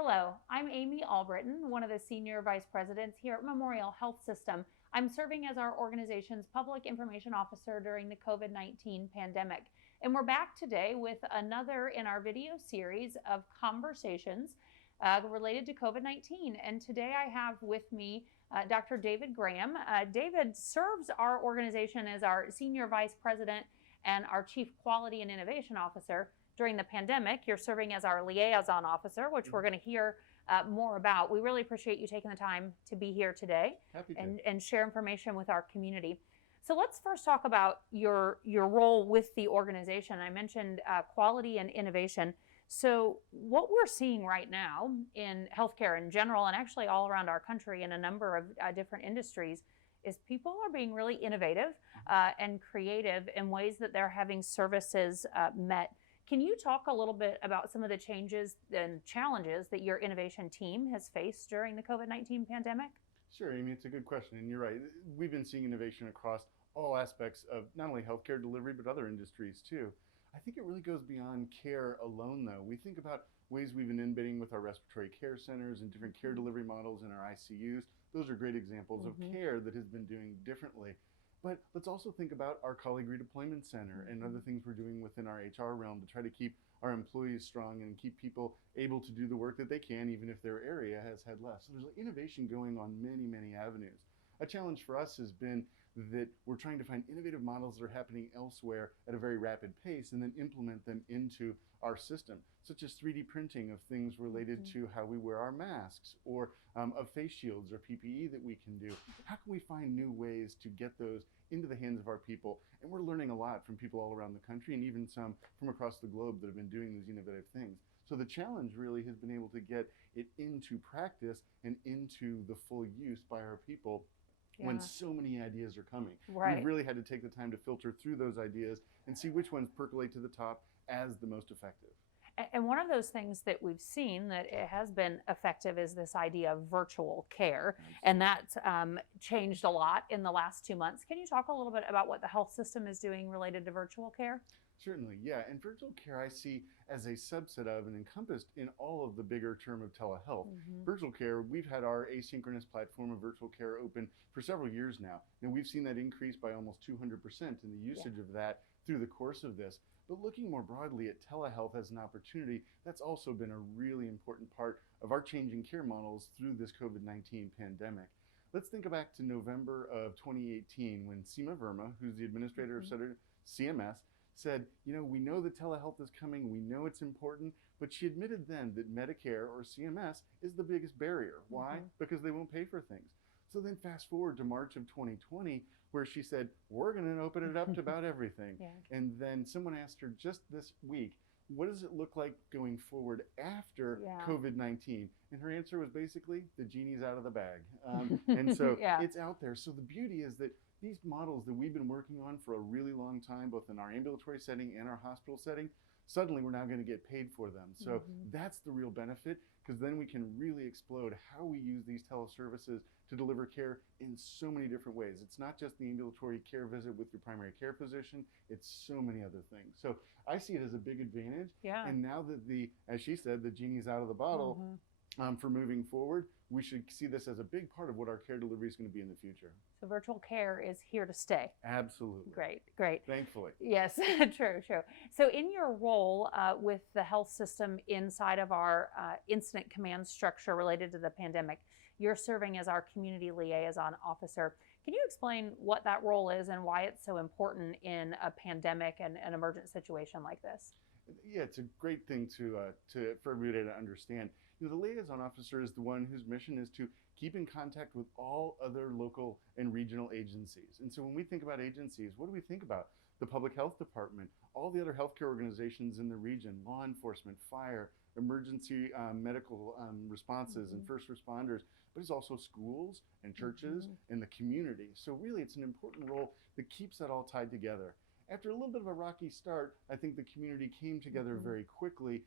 Hello, I'm Aimee Allbritton, one of the Senior Vice Presidents here at Memorial Health System. I'm serving as our organization's Public Information Officer during the COVID-19 pandemic. And we're back today with another in our video series of conversations related to COVID-19. And today I have with me Dr. David Graham. David serves our organization as our Senior Vice President and our Chief Quality and Innovation Officer. During the pandemic, you're serving as our liaison officer, which we're going to hear more about. We really appreciate you taking the time to be here today and share information with our community. So let's first talk about your role with the organization. I mentioned quality and innovation. So what we're seeing right now in healthcare in general, and actually all around our country in a number of different industries, is people are being really innovative and creative in ways that they're having services met. Can you talk a little bit about some of the changes and challenges that your innovation team has faced during the COVID-19 pandemic? Sure, Amy, it's a good question, and you're right. We've been seeing innovation across all aspects of not only healthcare delivery, but other industries too. I think it really goes beyond care alone, though. We think about ways we've been innovating with our respiratory care centers and different care delivery models in our ICUs. Those are great examples of care that has been doing differently. But let's also think about our colleague redeployment center and other things we're doing within our HR realm to try to keep our employees strong and keep people able to do the work that they can, even if their area has had less. So there's innovation going on many avenues. A challenge for us has been that we're trying to find innovative models that are happening elsewhere at a very rapid pace and then implement them into our system, such as 3D printing of things related to how we wear our masks or of face shields or PPE that we can do. How can we find new ways to get those into the hands of our people? And we're learning a lot from people all around the country and even some from across the globe that have been doing these innovative things. So the challenge really has been able to get it into practice and into the full use by our people when so many ideas are coming. We've really had to take the time to filter through those ideas and see which ones percolate to the top as the most effective. And one of those things that we've seen that it has been effective is this idea of virtual care. Absolutely. And that's changed a lot in the last 2 months. Can you talk a little bit about what the health system is doing related to virtual care? Certainly, yeah. And virtual care I see as a subset of and encompassed in all of the bigger term of telehealth. Virtual care, we've had our asynchronous platform of virtual care open for several years now. And we've seen that increase by almost 200% in the usage of that through the course of this. But looking more broadly at telehealth as an opportunity, that's also been a really important part of our changing care models through this COVID-19 pandemic. Let's think back to November of 2018 when Seema Verma, who's the administrator of CMS, said, you know, we know that telehealth is coming, we know it's important, but she admitted then that Medicare or CMS is the biggest barrier. Why? Because they won't pay for things. So then fast forward to March of 2020, where she said, we're going to open it up to about everything. And then someone asked her just this week, what does it look like going forward after COVID-19? And her answer was basically, the genie's out of the bag. And so it's out there. So the beauty is that these models that we've been working on for a really long time, both in our ambulatory setting and our hospital setting, suddenly we're now going to get paid for them. So that's the real benefit, because then we can really explode how we use these teleservices to deliver care in so many different ways. It's not just the ambulatory care visit with your primary care physician, it's so many other things. So I see it as a big advantage. And now that as she said, the genie's out of the bottle, for moving forward, we should see this as a big part of what our care delivery is going to be in the future. So virtual care is here to stay. Absolutely. Great. Thankfully. Yes, true. So in your role with the health system inside of our incident command structure related to the pandemic, you're serving as our community liaison officer. Can you explain what that role is and why it's so important in a pandemic and an emergent situation like this? Yeah, it's a great thing for everybody to understand. You know, the liaison officer is the one whose mission is to keep in contact with all other local and regional agencies. And so when we think about agencies, what do we think about? The public health department, all the other healthcare organizations in the region, law enforcement, fire, emergency medical responses and first responders, but it's also schools and churches and the community. So really it's an important role that keeps that all tied together. After a little bit of a rocky start, I think the community came together very quickly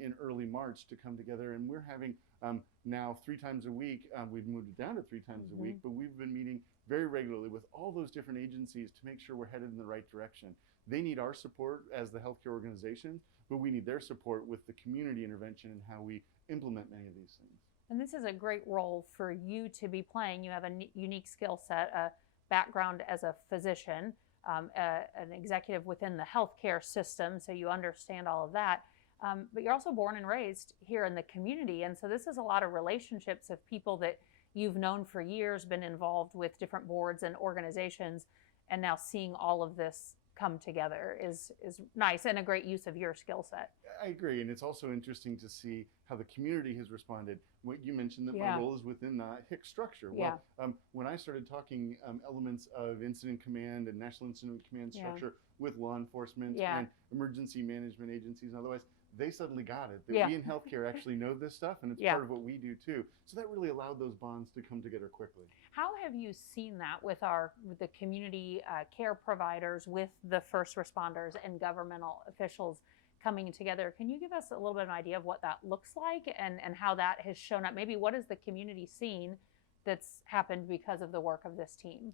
in early March to come together, and we're having now 3 times a week. We've moved it down to 3 times a week, but we've been meeting very regularly with all those different agencies to make sure we're headed in the right direction. They need our support as the healthcare organization, but we need their support with the community intervention and how we implement many of these things. And this is a great role for you to be playing. You have a unique skill set, a background as a physician, an executive within the healthcare system, so you understand all of that. But you're also born and raised here in the community. And so this is a lot of relationships of people that you've known for years, been involved with different boards and organizations, and now seeing all of this come together is nice and a great use of your skill set. I agree, and it's also interesting to see how the community has responded. What you mentioned, that my role is within the HICS structure. Well, when I started talking elements of incident command and national incident command structure with law enforcement and emergency management agencies and otherwise, they suddenly got it, that we in healthcare actually know this stuff, and it's part of what we do too. So that really allowed those bonds to come together quickly. How have you seen that with the community care providers, with the first responders and governmental officials coming together? Can you give us a little bit of an idea of what that looks like and how that has shown up? Maybe what has the community seen that's happened because of the work of this team?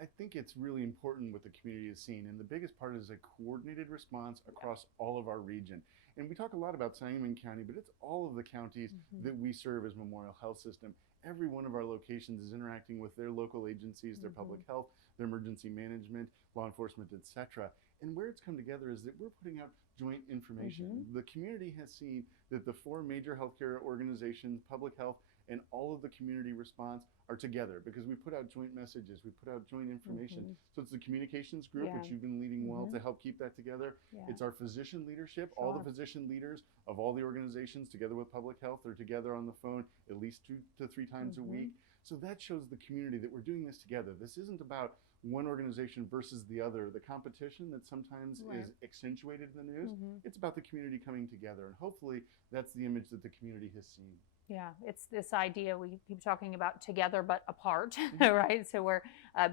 I think it's really important what the community has seen, and the biggest part is a coordinated response across all of our region. And we talk a lot about Sangamon County, but it's all of the counties that we serve as Memorial Health System. Every one of our locations is interacting with their local agencies, their public health, their emergency management, law enforcement, etc. And where it's come together is that we're putting out joint information. The community has seen that the 4 major healthcare organizations, public health, and all of the community response are together because we put out joint messages, we put out joint information. So it's the communications group, which you've been leading well to help keep that together. It's our physician leadership. All the physician leaders of all the organizations together with public health are together on the phone at least 2 to 3 times a week. So that shows the community that we're doing this together. This isn't about one organization versus the other, the competition that sometimes is accentuated in the news. It's about the community coming together, and hopefully that's the image that the community has seen. Yeah, it's this idea we keep talking about, together but apart, right? So we're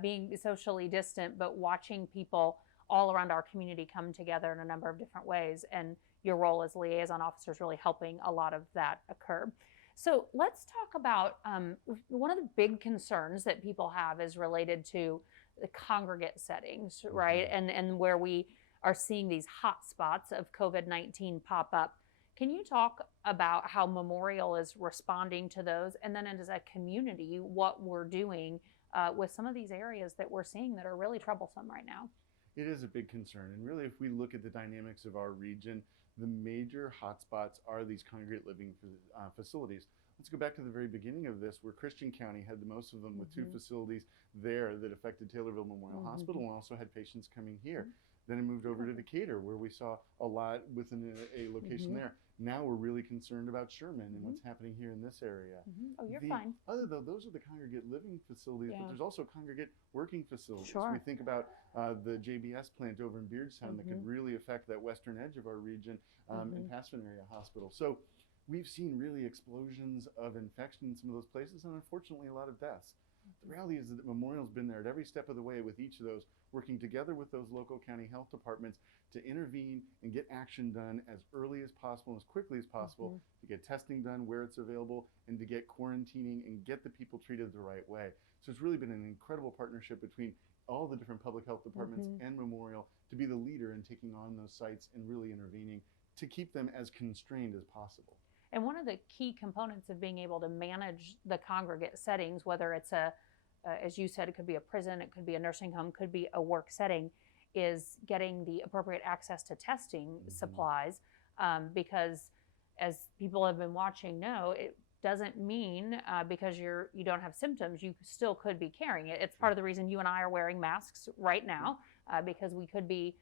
being socially distant, but watching people all around our community come together in a number of different ways. And your role as liaison officer is really helping a lot of that occur. So let's talk about one of the big concerns that people have is related to the congregate settings, right? And where we are seeing these hotspots of COVID-19 pop up. Can you talk about how Memorial is responding to those, and then as a community, what we're doing with some of these areas that we're seeing that are really troublesome right now? It is a big concern, and really if we look at the dynamics of our region, the major hotspots are these congregate living facilities. Let's go back to the very beginning of this, where Christian County had the most of them with 2 facilities there that affected Taylorville Memorial Hospital, and also had patients coming here. Then it moved over to Decatur, where we saw a lot within a location there. Now we're really concerned about Sherman and what's happening here in this area. Oh, you're fine. Those are the congregate living facilities, but there's also congregate working facilities. Sure. We think about the JBS plant over in Beardstown that could really affect that western edge of our region, and Passman Area Hospital. So we've seen really explosions of infection in some of those places, and unfortunately a lot of deaths. The reality is that Memorial's been there at every step of the way with each of those, working together with those local county health departments to intervene and get action done as early as possible, as quickly as possible, to get testing done where it's available, and to get quarantining and get the people treated the right way. So it's really been an incredible partnership between all the different public health departments and Memorial to be the leader in taking on those sites and really intervening to keep them as constrained as possible. And one of the key components of being able to manage the congregate settings, whether it's as you said, it could be a prison, it could be a nursing home, could be a work setting, is getting the appropriate access to testing supplies, because as people have been watching know, it doesn't mean because you don't have symptoms, you still could be carrying it. It's part of the reason you and I are wearing masks right now, because we could be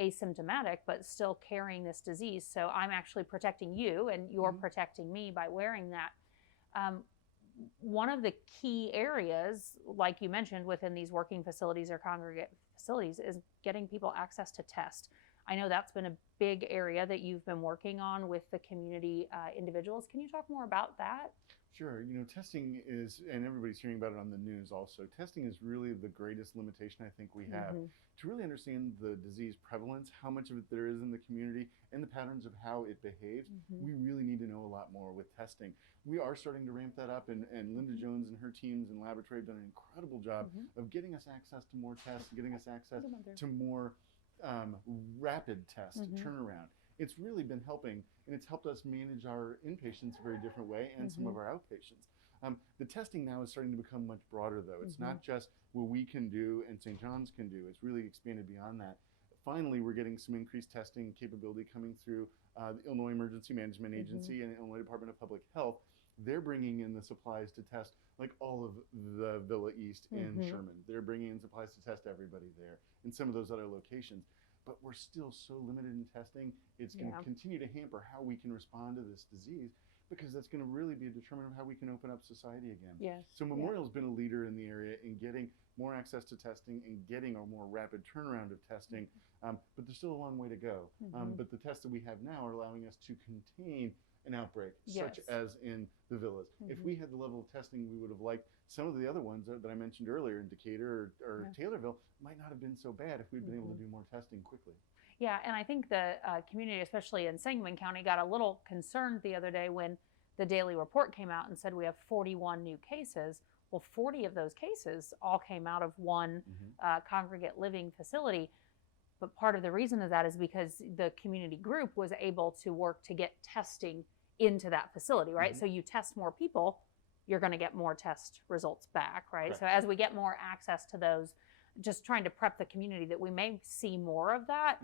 asymptomatic but still carrying this disease. So I'm actually protecting you and you're protecting me by wearing that. One of the key areas, like you mentioned, within these working facilities or congregate facilities is getting people access to test. I know that's been a big area that you've been working on with the community individuals. Can you talk more about that? Sure. Testing is, and everybody's hearing about it on the news also, testing is really the greatest limitation I think we have. To really understand the disease prevalence, how much of it there is in the community, and the patterns of how it behaves, we really need to know a lot more with testing. We are starting to ramp that up, and Linda Jones and her teams in laboratory have done an incredible job of getting us access to more tests, getting us access to more rapid test turnaround. it's really been helping, and it's helped us manage our inpatients a very different way and some of our outpatients. The testing now is starting to become much broader, though. It's not just what we can do and St. John's can do. It's really expanded beyond that. Finally, we're getting some increased testing capability coming through the Illinois Emergency Management Agency and Illinois Department of Public Health. They're bringing in the supplies to test like all of the Villa East and Sherman. They're bringing in supplies to test everybody there and some of those other locations. But we're still so limited in testing. It's going to continue to hamper how we can respond to this disease, because that's going to really be a determinant of how we can open up society again. Yes. So Memorial's been a leader in the area in getting more access to testing and getting a more rapid turnaround of testing, but there's still a long way to go. But the tests that we have now are allowing us to contain an outbreak, such as in the Villas. If we had the level of testing we would have liked, some of the other ones that I mentioned earlier in Decatur or Taylorville might not have been so bad if we'd been able to do more testing quickly. Yeah, and I think the community, especially in Sangamon County, got a little concerned the other day when the daily report came out and said we have 41 new cases. Well, 40 of those cases all came out of one congregate living facility. But part of the reason of that is because the community group was able to work to get testing into that facility, right? So you test more people, you're going to get more test results back, right? Correct. So as we get more access to those, just trying to prep the community that we may see more of that,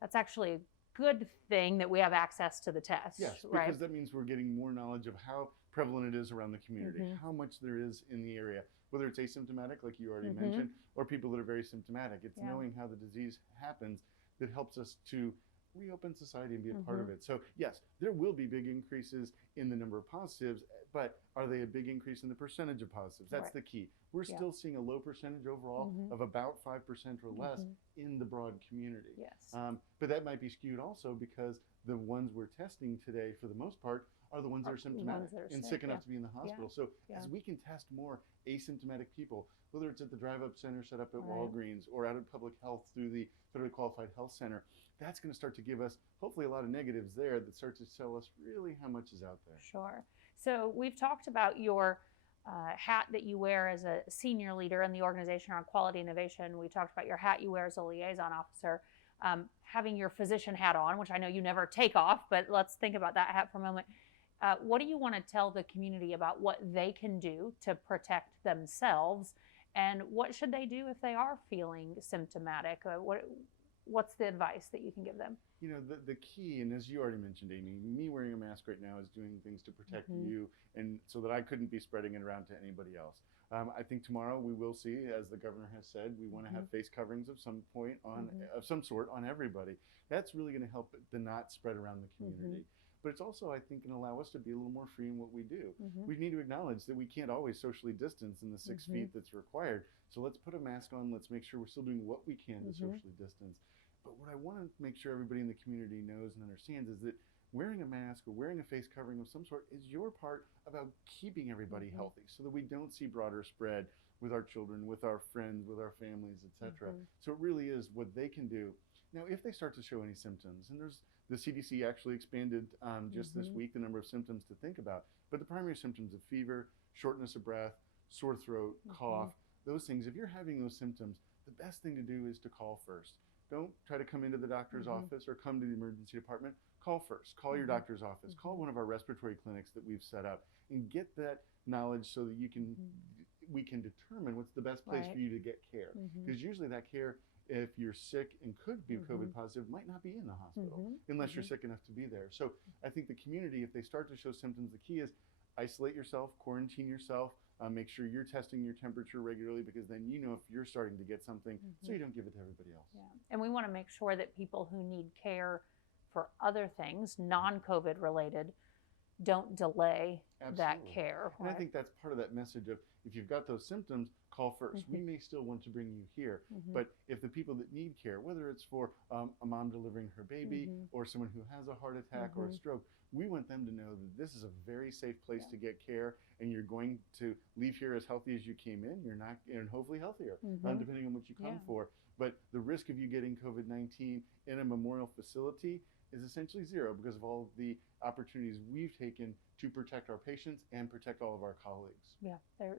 that's actually a good thing that we have access to the test. Yes, right? because that means we're getting more knowledge of how prevalent it is around the community, how much there is in the area, whether it's asymptomatic, like you already mentioned, or people that are very symptomatic. It's knowing how the disease happens that helps us to reopen society and be a part of it. So yes, there will be big increases in the number of positives, but are they a big increase in the percentage of positives? That's the key. We're still seeing a low percentage overall of about 5% or less in the broad community. Yes. But that might be skewed also because the ones we're testing today, for the most part, are the ones that are symptomatic and sick enough to be in the hospital. So as we can test more asymptomatic people, whether it's at the drive-up center set up at Walgreens or out at public health through the Federally Qualified Health Center, that's going to start to give us hopefully a lot of negatives there that start to tell us really how much is out there. Sure. So we've talked about your hat that you wear as a senior leader in the organization around quality innovation. We talked about your hat you wear as a liaison officer. Having your physician hat on, which I know you never take off, but let's think about that hat for a moment. What do you want to tell the community about what they can do to protect themselves, and what should they do if they are feeling symptomatic? What's the advice that you can give them? You know, the key, and as you already mentioned, Amy, me wearing a mask right now is doing things to protect you, and so that I couldn't be spreading it around to anybody else. I think tomorrow we will see, as the governor has said, we want to have face coverings of some point of some sort on everybody. That's really going to help the not spread around the community. But it's also, I think, going to allow us to be a little more free in what we do. We need to acknowledge that we can't always socially distance in the 6 feet that's required. So let's put a mask on. Let's make sure we're still doing what we can to socially distance. But what I want to make sure everybody in the community knows and understands is that wearing a mask or wearing a face covering of some sort is your part about keeping everybody healthy, so that we don't see broader spread with our children, with our friends, with our families, etc. So it really is what they can do. Now, if they start to show any symptoms, and the CDC actually expanded just this week the number of symptoms to think about, but the primary symptoms of fever, shortness of breath, sore throat, cough, those things, if you're having those symptoms, the best thing to do is to call first. Don't try to come into the doctor's office or come to the emergency department. Call first. Call your doctor's office. Call one of our respiratory clinics that we've set up and get that knowledge so that you can we can determine what's the best place for you to get care. Because usually that care, if you're sick and could be COVID positive, might not be in the hospital unless you're sick enough to be there. So I think the community, if they start to show symptoms, the key is isolate yourself, quarantine yourself, make sure you're testing your temperature regularly, because then you know if you're starting to get something so you don't give it to everybody else. Yeah. And we want to make sure that people who need care for other things, non-COVID related, don't delay that care. And I think that's part of that message of, if you've got those symptoms, call first. We may still want to bring you here, but if the people that need care, whether it's for a mom delivering her baby or someone who has a heart attack or a stroke, we want them to know that this is a very safe place to get care, and you're going to leave here as healthy as you came in. You're not, and hopefully healthier, depending on what you come for. But the risk of you getting COVID-19 in a memorial facility is essentially zero, because of all the opportunities we've taken to protect our patients and protect all of our colleagues. Yeah,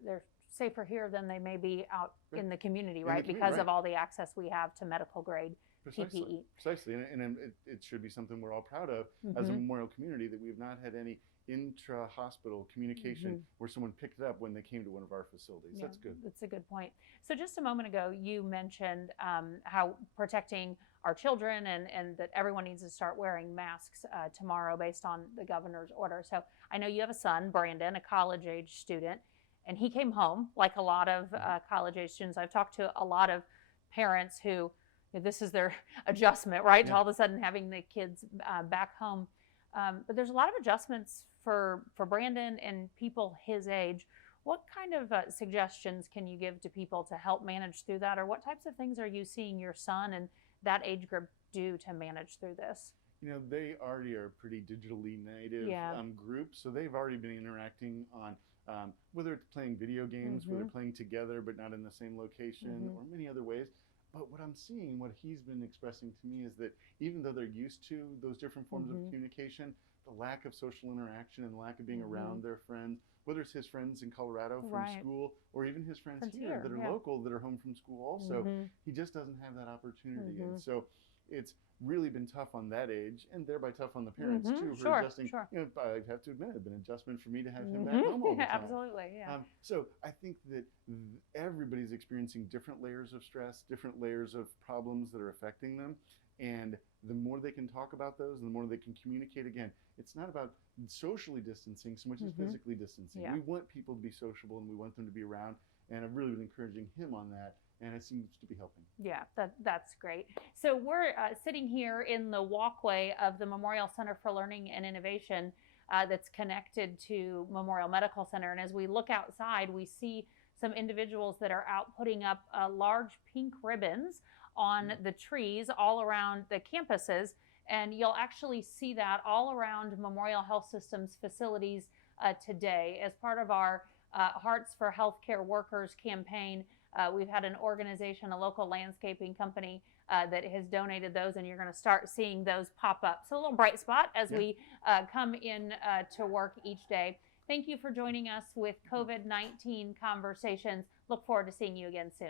they're safer here than they may be out in the community, right? Because of all the access we have to medical grade PPE. Precisely, and it should be something we're all proud of as a Memorial community, that we've not had any intra-hospital communication where someone picked it up when they came to one of our facilities. Yeah, that's good. That's a good point. So just a moment ago, you mentioned how protecting our children and that everyone needs to start wearing masks tomorrow based on the governor's order. So I know you have a son, Brandon, a college-age student, and he came home like a lot of college-age students. I've talked to a lot of parents who this is their adjustment, right? To all of a sudden having the kids back home. But there's a lot of adjustments for Brandon and people his age. What kind of suggestions can you give to people to help manage through that? Or what types of things are you seeing your son and that age group do to manage through this? They already are a pretty digitally native group, so they've already been interacting on whether it's playing video games, whether playing together but not in the same location, or many other ways. But what I'm seeing, what he's been expressing to me, is that even though they're used to those different forms of communication, the lack of social interaction and the lack of being around their friends, whether it's his friends in Colorado from school or even his friends here that are local, that are home from school also, he just doesn't have that opportunity. And so it's really been tough on that age, and thereby tough on the parents too, for adjusting. I have to admit, it's been an adjustment for me to have him back home all the time. Absolutely, yeah. So I think that everybody's experiencing different layers of stress, different layers of problems that are affecting them. And the more they can talk about those, and the more they can communicate, again, it's not about socially distancing so much as physically distancing. We want people to be sociable, and we want them to be around. And I've really been encouraging him on that, and it seems to be helping. Yeah, that's great. So we're sitting here in the walkway of the Memorial Center for Learning and Innovation that's connected to Memorial Medical Center. And as we look outside, we see some individuals that are out putting up large pink ribbons on the trees all around the campuses. And you'll actually see that all around Memorial Health System's facilities today. As part of our Hearts for Healthcare Workers campaign, we've had an organization, a local landscaping company that has donated those, and you're going to start seeing those pop up. So a little bright spot as we come in to work each day. Thank you for joining us with COVID-19 Conversations. Look forward to seeing you again soon.